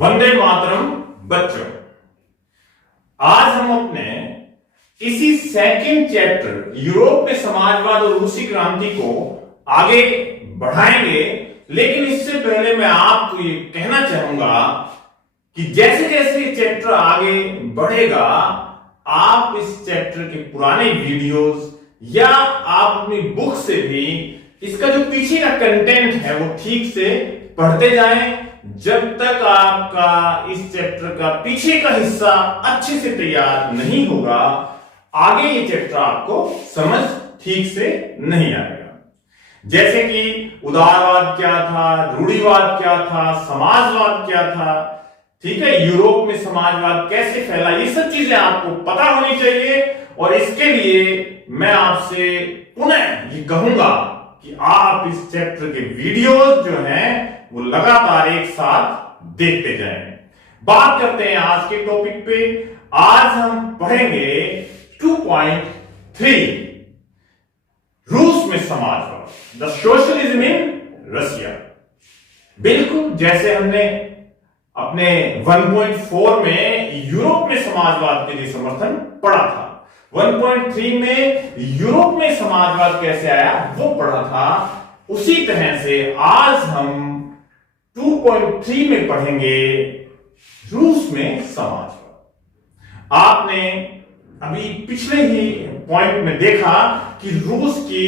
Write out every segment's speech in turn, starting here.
वंदे मातरम बच्चों, आज हम अपने इसी सेकंड चैप्टर यूरोप में समाजवाद और रूसी क्रांति को आगे बढ़ाएंगे। लेकिन इससे पहले मैं आपको ये कहना चाहूंगा कि जैसे जैसे ये चैप्टर आगे बढ़ेगा, आप इस चैप्टर के पुराने वीडियोस या आप अपनी बुक से भी इसका जो पीछे का कंटेंट है वो ठीक से पढ़ते जाएं। जब तक आपका इस चैप्टर का पीछे का हिस्सा अच्छे से तैयार नहीं होगा, आगे ये चैप्टर आपको समझ ठीक से नहीं आएगा। जैसे कि उदारवाद क्या था, रूढ़िवाद क्या था, समाजवाद क्या था, ठीक है, यूरोप में समाजवाद कैसे फैला, ये सब चीजें आपको पता होनी चाहिए। और इसके लिए मैं आपसे पुनः ये कहूंगा कि आप इस चैप्टर के वीडियोस जो हैं वो लगातार एक साथ देखते जाएं। बात करते हैं आज के टॉपिक पे। आज हम पढ़ेंगे 2.3 रूस में समाजवाद, द सोशलिज्म इन रशिया। बिल्कुल जैसे हमने अपने 1.4 में यूरोप में समाजवाद के लिए समर्थन पढ़ा था, 1.3 में यूरोप में समाजवाद कैसे आया वो पढ़ा था, उसी तरह से आज हम 2.3 में पढ़ेंगे रूस में समाजवाद। आपने अभी पिछले ही पॉइंट में देखा कि रूस की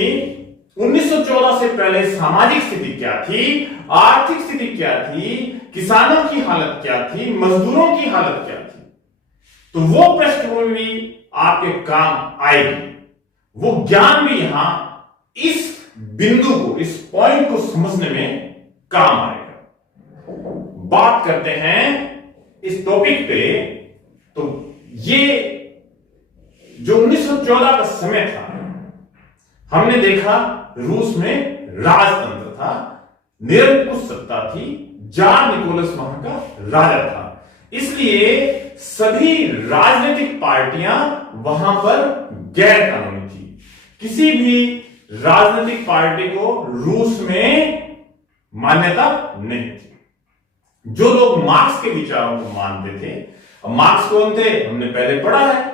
1914 से पहले सामाजिक स्थिति क्या थी, आर्थिक स्थिति क्या थी, किसानों की हालत क्या थी, मजदूरों की हालत क्या थी। तो वो पृष्ठभूमि आपके काम आएगी, वो ज्ञान भी यहां इस बिंदु को, इस पॉइंट को समझने में काम आएगा। बात करते हैं इस टॉपिक पे। तो ये जो 1914 का समय था, हमने देखा रूस में राजतंत्र था, निरंकुश सत्ता थी, जार निकोलस वहां का राजा था। इसलिए सभी राजनीतिक पार्टियां वहां पर गैर कानूनी थी। किसी भी राजनीतिक पार्टी को रूस में मान्यता नहीं थी। जो लोग मार्क्स के विचारों को मानते थे, मार्क्स कौन थे हमने पहले पढ़ा है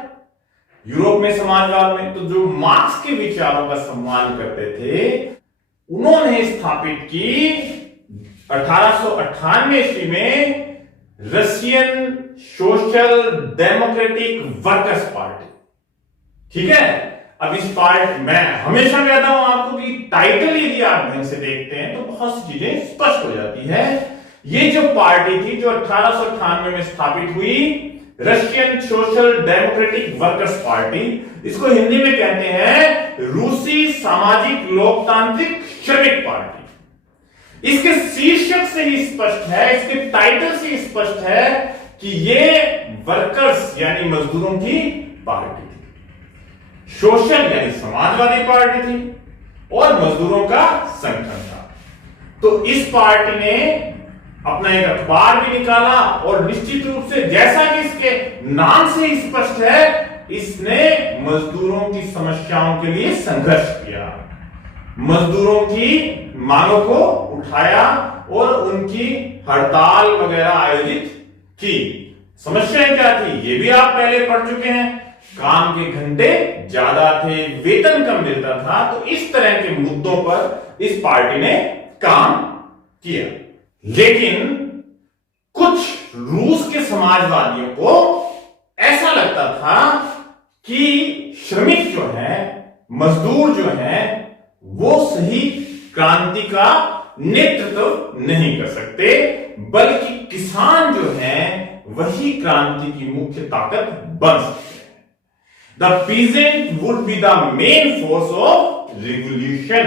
यूरोप में समाजवाद में, तो जो मार्क्स के विचारों का सम्मान करते थे, उन्होंने स्थापित की 1898 ईस्वी में Russian social democratic workers party. ठीक है, अब इस पार्ट मैं हमेशा कहता हूं आपको कि टाइटल यदि आप ढंग से देखते हैं तो बहुत सी चीजें स्पष्ट हो जाती है। ये जो पार्टी थी जो 1898 में स्थापित हुई, Russian social democratic workers party, इसको हिंदी में कहते हैं रूसी सामाजिक लोकतांत्रिक श्रमिक पार्टी। इसके शीर्षक से ही स्पष्ट है, इसके टाइटल से ही स्पष्ट है कि ये वर्कर्स यानी मजदूरों की पार्टी थी। सोशल यानी समाजवादी पार्टी थी और मजदूरों का संगठन था। तो इस पार्टी ने अपना एक अखबार भी निकाला और निश्चित रूप से, जैसा कि इसके नाम से ही स्पष्ट है, इसने मजदूरों की समस्याओं के लिए संघर्ष किया, मजदूरों की मांगों को उठाया और उनकी हड़ताल वगैरह आयोजित की। समस्याएं क्या थी ये भी आप पहले पढ़ चुके हैं। काम के घंटे ज्यादा थे, वेतन कम मिलता था। तो इस तरह के मुद्दों पर इस पार्टी ने काम किया। लेकिन कुछ रूस के समाजवादियों को ऐसा लगता था कि श्रमिक जो है, मजदूर जो है, वो सही क्रांति का नेतृत्व नहीं कर सकते, बल्कि किसान जो है वही क्रांति की मुख्य ताकत बन सकते हैं। The peasant would be the main force of revolution,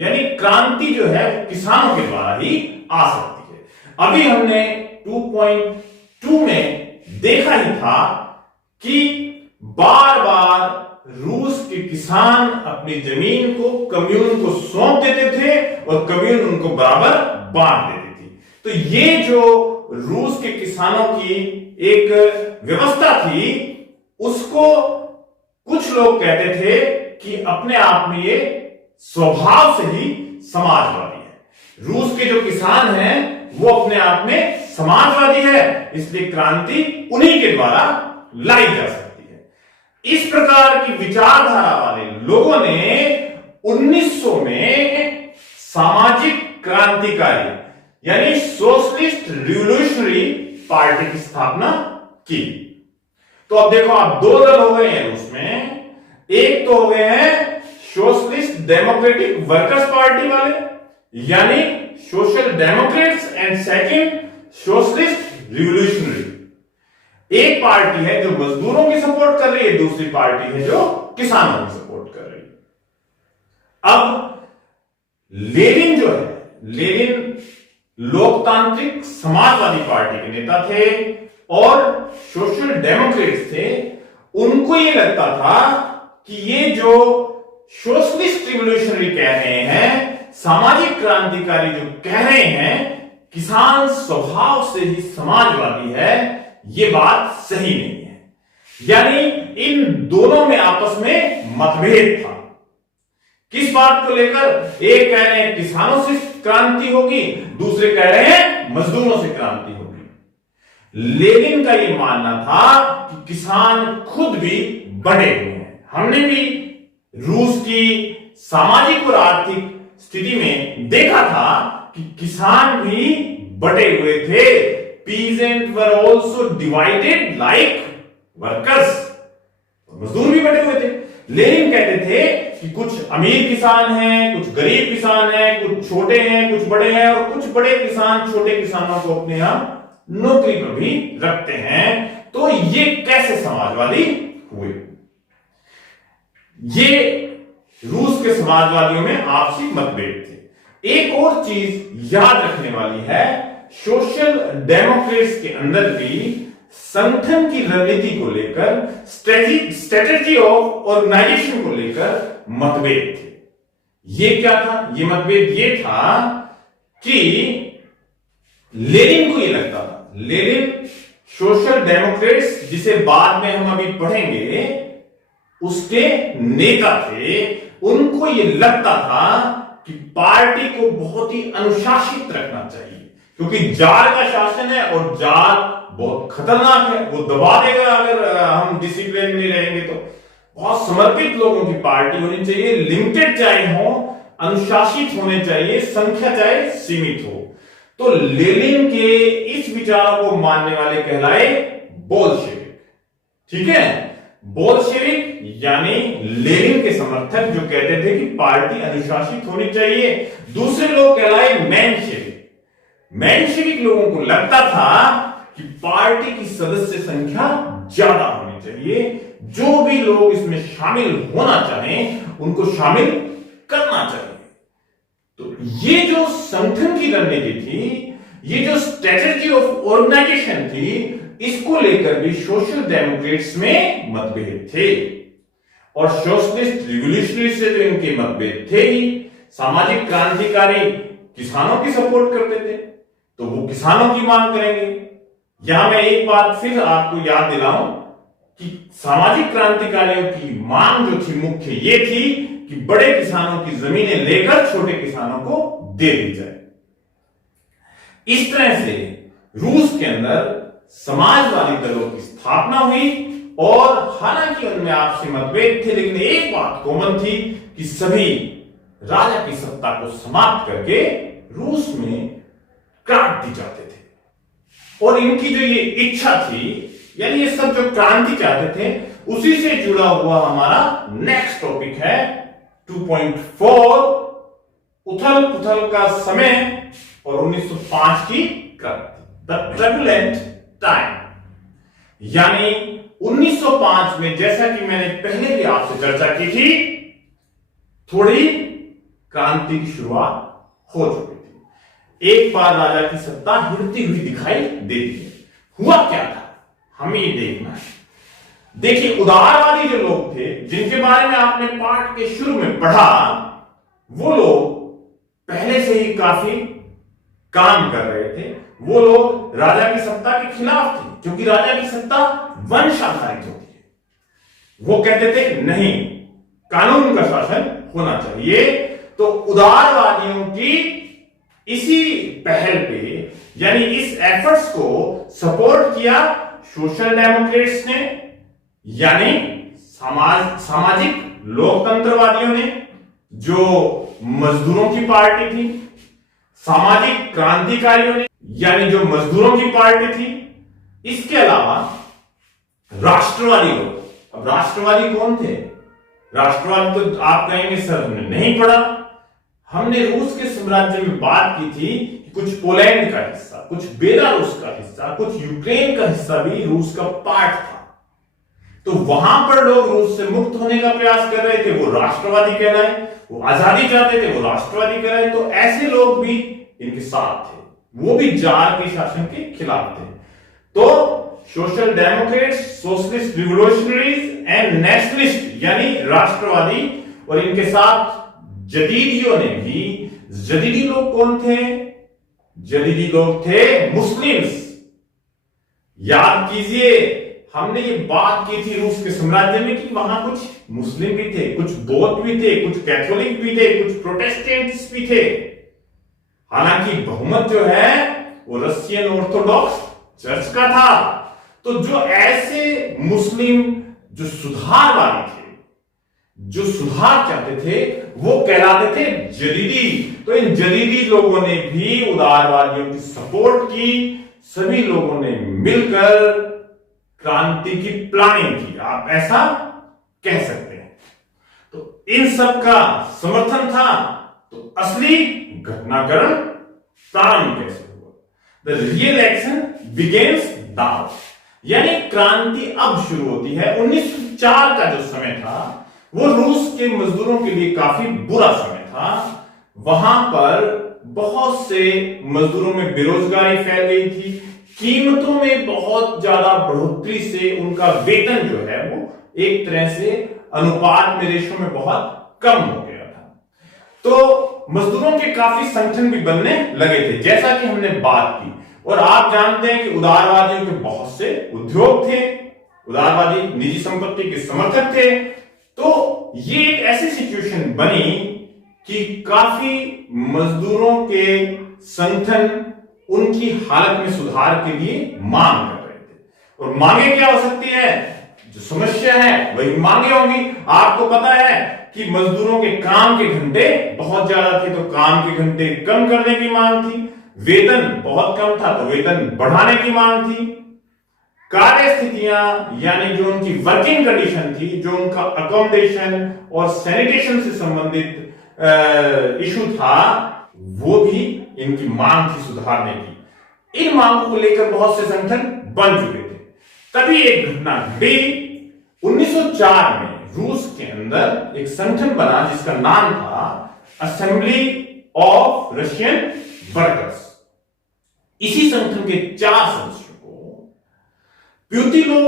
यानी क्रांति जो है किसानों के द्वारा ही आ सकती है। अभी हमने 2.2 में देखा ही था कि बार बार रूस के किसान अपनी जमीन को कम्यून को सौंप देते थे और कम्यून उनको बराबर बांट देती थी। तो ये जो रूस के किसानों की एक व्यवस्था थी, उसको कुछ लोग कहते थे कि अपने आप में ये स्वभाव से ही समाजवादी है। रूस के जो किसान हैं वो अपने आप में समाजवादी है, इसलिए क्रांति उन्हीं के द्वारा लाई जा सकती है। इस प्रकार की विचारधारा वाले लोगों ने 1900 में सामाजिक क्रांतिकारी यानी सोशलिस्ट रिवोल्यूशनरी पार्टी की स्थापना की। तो अब देखो, आप दो दल हो गए हैं उसमें। एक तो हो गए हैं सोशलिस्ट डेमोक्रेटिक वर्कर्स पार्टी वाले यानी social Democrats, and second socialist revolutionary. एक पार्टी है जो मजदूरों की सपोर्ट कर रही है, दूसरी पार्टी है जो किसानों की सपोर्ट कर रही है। अब लेनिन जो है, लेनिन लोकतांत्रिक समाजवादी पार्टी के नेता थे और सोशल डेमोक्रेट्स थे। उनको यह लगता था कि ये जो सोशलिस्ट रिवोल्यूशनरी कह रहे हैं, सामाजिक क्रांतिकारी जो कह रहे हैं, किसान स्वभाव से ही समाजवादी है, ये बात सही नहीं है। यानी इन दोनों में आपस में मतभेद था। किस बात को लेकर? एक कह रहे हैं किसानों से क्रांति होगी, दूसरे कह रहे हैं मजदूरों से क्रांति होगी। लेनिन का यह मानना था कि किसान खुद भी बढ़े हुए हैं। हमने भी रूस की सामाजिक और आर्थिक स्थिति में देखा था कि किसान भी बटे हुए थे। Peasant were also divided like workers, मजदूर भी बटे हुए थे। लेनिन कहते थे कि कुछ अमीर किसान हैं, कुछ गरीब किसान हैं, कुछ छोटे हैं, कुछ बड़े हैं, और कुछ बड़े किसान छोटे किसानों को अपने यहां नौकरी पर भी रखते हैं। तो ये कैसे समाजवादी हुए? ये रूस के समाजवादियों में आपसी मतभेद थे। एक और चीज याद रखने वाली है, सोशल डेमोक्रेट्स के अंदर भी संगठन की रणनीति को लेकर, स्ट्रेटेजी ऑफ ऑर्गेनाइजेशन को लेकर मतभेद थे। ये क्या था? ये मतभेद ये था कि लेनिन को ये लगता था, लेनिन सोशल डेमोक्रेट्स जिसे बाद में हम अभी पढ़ेंगे उसके नेता थे, उनको ये लगता था कि पार्टी को बहुत ही अनुशासित रखना चाहिए, क्योंकि जार का शासन है और जार बहुत खतरनाक है, वो दबा देगा अगर हम डिसिप्लिन में नहीं रहेंगे। तो बहुत समर्पित लोगों की पार्टी होनी चाहिए, लिमिटेड चाहे हो, अनुशासित होने चाहिए, संख्या चाहे सीमित हो। तो लेनिन के इस विचार को मानने वाले कहलाए बोल्शेविक। ठीक है, बोल्शेविक यानी लेनिन के समर्थक जो कहते थे कि पार्टी अनुशासित होनी चाहिए। दूसरे लोग कहलाए मेंशेविक। मेंशेविक लोगों को लगता था कि पार्टी की सदस्य संख्या ज्यादा होनी चाहिए, जो भी लोग इसमें शामिल होना चाहें उनको शामिल करना चाहिए। तो ये जो संगठन की रणनीति थी, ये जो स्ट्रेटेजी ऑफ ऑर्गेनाइजेशन थी, इसको लेकर भी सोशल डेमोक्रेट्स में मतभेद थे। और सोशलिस्ट रिवोल्यूशनरी से जो इनके मतभेद थे ही, सामाजिक क्रांतिकारी किसानों की सपोर्ट करते थे तो वो किसानों की मांग करेंगे। यहां मैं एक बात फिर आपको याद दिलाऊं कि सामाजिक क्रांतिकारियों की मांग जो थी मुख्य ये थी कि बड़े किसानों की जमीनें लेकर छोटे किसानों को दे दी जाए। इस तरह से रूस के अंदर समाजवादी दलों की स्थापना हुई और हालांकि उनमें आपसी मतभेद थे, लेकिन एक बात कॉमन थी कि सभी राजा की सत्ता को समाप्त करके रूस में क्रांति चाहते थे। और इनकी जो ये इच्छा थी, यानी ये सब जो क्रांति चाहते थे, उसी से जुड़ा हुआ हमारा नेक्स्ट टॉपिक है 2.4 उथल पुथल का समय और 1905 की क्रांति, द टर्बुलेंट टाइम। यानी 1905 में, जैसा कि मैंने पहले भी आपसे चर्चा की थी, थोड़ी क्रांति की शुरुआत हो चुकी थी। एक बार राजा की सत्ता हिलती हुई दिखाई देती है। हुआ क्या था, हमें ये देखना है। देखिए, उदारवादी जो लोग थे, जिनके बारे में आपने पाठ के शुरू में पढ़ा, वो लोग पहले से ही काफी काम कर रहे थे। वो लोग राजा की सत्ता के खिलाफ थे, क्योंकि राजा की सत्ता वंश आधारित होती है। वो कहते थे नहीं, कानून का शासन होना चाहिए। तो उदारवादियों की इसी पहल पे यानी इस एफर्ट्स को सपोर्ट किया सोशल डेमोक्रेट्स ने, यानी सामाजिक लोकतंत्रवादियों ने, जो मजदूरों की पार्टी थी, सामाजिक क्रांतिकारियों ने, यानी जो मजदूरों की पार्टी थी। इसके अलावा राष्ट्रवादी लोग। अब राष्ट्रवादी कौन थे? राष्ट्रवादी तो आप कहेंगे सर हमने नहीं पढ़ा। हमने रूस के साम्राज्य में बात की थी कि कुछ पोलैंड का हिस्सा, कुछ बेलारूस का हिस्सा, कुछ यूक्रेन का हिस्सा भी रूस का पार्ट था। तो वहां पर लोग रूस से मुक्त होने का प्रयास कर रहे थे, वो राष्ट्रवादी कहलाए। वो आजादी चाहते थे, वो राष्ट्रवादी कहलाए। तो ऐसे लोग भी इनके साथ थे, वो भी जार के शासन के खिलाफ थे। तो social Democrats, socialist revolutionaries and nationalist यानी राष्ट्रवादी, और इनके साथ जदीदियों ने भी। जदीदी लोग कौन थे? जदीदी लोग थे मुस्लिम्स। याद कीजिए, हमने ये बात की थी रूस के साम्राज्य में कि वहां कुछ मुस्लिम भी थे, कुछ बौद्ध भी थे, कुछ कैथोलिक भी थे, कुछ प्रोटेस्टेंट्स भी थे। हालांकि बहुमत जो है वो रशियन ऑर्थोडॉक्स चर्च का था। तो जो ऐसे मुस्लिम जो सुधारवादी थे, जो सुधार चाहते थे, वो कहलाते थे जदीदी। तो इन जदीदी लोगों ने भी उदारवादियों की सपोर्ट की। सभी लोगों ने मिलकर क्रांति की प्लानिंग की, आप ऐसा कह सकते हैं। तो इन सब का समर्थन था। तो असली घटनाक्रम प्रारंभ कैसे हुआ? The real action begins now, यानी क्रांति अब शुरू होती है। 1904 का जो समय था वो रूस के मजदूरों के लिए काफी बुरा समय था। वहां पर बहुत से मजदूरों में बेरोजगारी फैल गई थी। कीमतों में बहुत ज्यादा बढ़ोतरी से उनका वेतन जो है वो एक तरह से अनुपात में, रेशो में बहुत कम हो गया था। तो मजदूरों के काफी संगठन भी बनने लगे थे, जैसा कि हमने बात की। और आप जानते हैं कि उदारवादियों के बहुत से उद्योग थे, उदारवादी निजी संपत्ति के समर्थक थे। तो ये एक ऐसी सिचुएशन बनी कि काफी मजदूरों के संगठन उनकी हालत में सुधार के लिए मांग कर रहे थे। और मांगे क्या हो सकती है? जो समस्या है वही मांगे होंगी। आपको पता है कि मजदूरों के काम के घंटे बहुत ज्यादा थे, तो काम के घंटे कम करने की मांग थी। वेतन बहुत कम था, तो वेतन बढ़ाने की मांग थी। कार्य स्थितियां यानी जो उनकी वर्किंग कंडीशन थी, जो उनका अकोमोडेशन और सैनिटेशन से संबंधित इशू था, वो भी इनकी मांग थी सुधारने की। इन मांगों को लेकर बहुत से संगठन बन चुके थे। तभी एक घटना घटी। 1904 में रूस के अंदर एक संगठन बना जिसका नाम था असेंबली ऑफ रशियन वर्कर्स। इसी संगठन के 4 सदस्यों को प्यूतिलो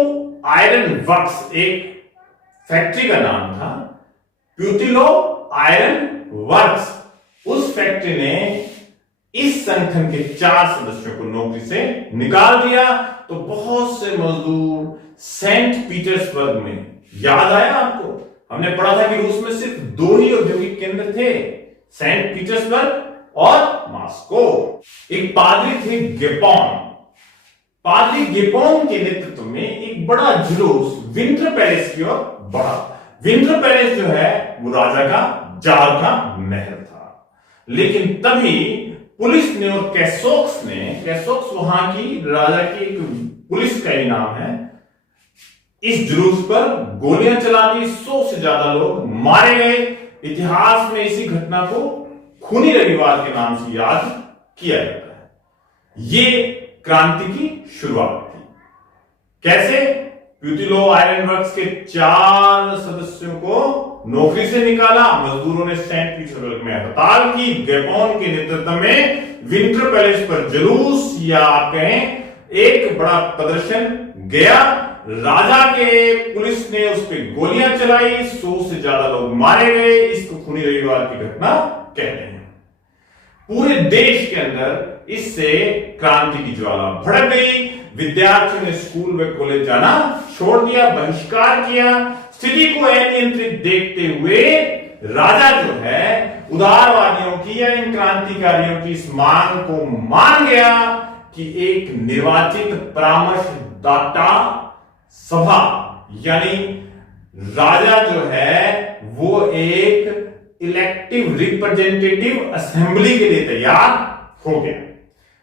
आयरन वर्क्स, एक फैक्ट्री का नाम था प्यूतिलो आयरन वर्क्स, उस फैक्ट्री ने इस संगठन के 4 सदस्यों को नौकरी से निकाल दिया। तो बहुत से मजदूर सेंट पीटर्सबर्ग में, याद आया आपको? हमने पढ़ा था कि रूस में सिर्फ 2 ही औद्योगिक केंद्र थे, सेंट पीटर्सबर्ग और मॉस्को। एक पादरी थे गेपोन। पादरी गेपोन के नेतृत्व में एक बड़ा जुलूस विंटर पैलेस की ओर बढ़ा। विंटर पैलेस जो है वो राजा का, जार का महल था। लेकिन तभी पुलिस ने और कैसोक्स वहां की राजा की एक पुलिस का ही नाम है, इस जुलूस पर गोलियां चला दी। 100 से ज्यादा लोग मारे गए। इतिहास में इसी घटना को खूनी रविवार के नाम से याद किया जाता है। ये क्रांति की शुरुआत थी। कैसे? प्यूतिलो आयरन वर्क्स के 4 सदस्यों को नौकरी से निकाला। मजदूरों ने सेंट पीटर्सबर्ग में हड़ताल की। गेपोन के नेतृत्व में विंटर पैलेस पर जुलूस या आप कहें एक बड़ा प्रदर्शन गया। राजा के पुलिस ने उस पर गोलियां चलाई। 100 से ज्यादा लोग मारे गए। इसको खूनी रविवार की घटना कहते हैं। पूरे देश के अंदर इससे क्रांति की ज्वाला भड़क गई। विद्यार्थियों ने स्कूल व कॉलेज जाना छोड़ दिया, बहिष्कार किया। स्थिति को अनियंत्रित देखते हुए राजा जो है उदारवादियों की या इन क्रांतिकारियों की इस मांग को मान गया कि एक निर्वाचित परामर्शदाता सभा यानी राजा जो है वो एक इलेक्टिव रिप्रेजेंटेटिव असेंबली के लिए तैयार हो गया।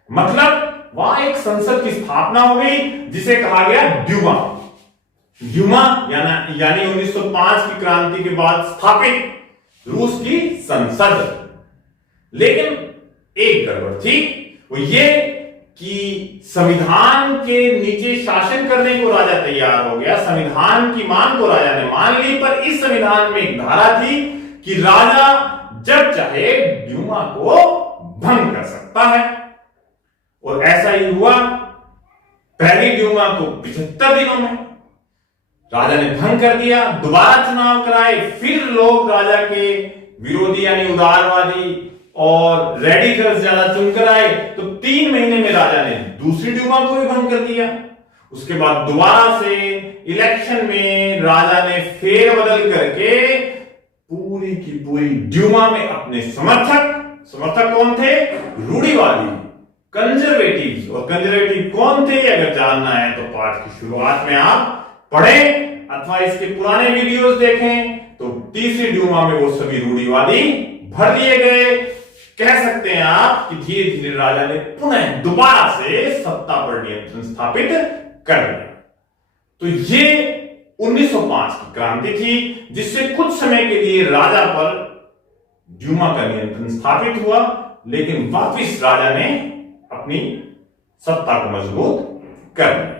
मतलब वहां एक संसद की स्थापना हो गई जिसे कहा गया ड्यूमा। ड्यूमा यानी 1905 की क्रांति के बाद स्थापित रूस की संसद। लेकिन एक गड़बड़ थी, वो ये कि संविधान के नीचे शासन करने को राजा तैयार हो गया, संविधान की मांग को राजा ने मान ली, पर इस संविधान में एक धारा थी कि राजा जब चाहे ड्यूमा को भंग कर सकता है। और ऐसा ही हुआ। पहली ड्यूमा को 75 दिनों में राजा ने भंग कर दिया, दोबारा चुनाव कराए, फिर लोग राजा के विरोधी यानी उदारवादी और रेडिकल्स ज्यादा चुनकर आए, तो 3 महीने में राजा ने दूसरी ड्यूमा को भी भंग कर दिया। उसके बाद दोबारा से इलेक्शन में राजा ने फेरबदल करके पूरी की पूरी ड्यूमा में अपने समर्थक कौन थे? रूढ़िवादी, कंजर्वेटिव। और कंजर्वेटिव कौन थे अगर जानना है तो पाठ की शुरुआत में आप पढ़ें अथवा इसके पुराने वीडियोस देखें। तो तीसरी ड्यूमा में वो सभी रूढ़िवादी भर दिए गए। कह सकते हैं आप कि धीरे धीरे राजा ने पुनः दोबारा से सत्ता पर नियंत्रण स्थापित कर दिया। तो ये 1905 की क्रांति थी जिससे कुछ समय के लिए राजा पर ड्यूमा का नियंत्रण स्थापित हुआ, लेकिन वापिस राजा ने अपनी सत्ता को मजबूत कर दिया।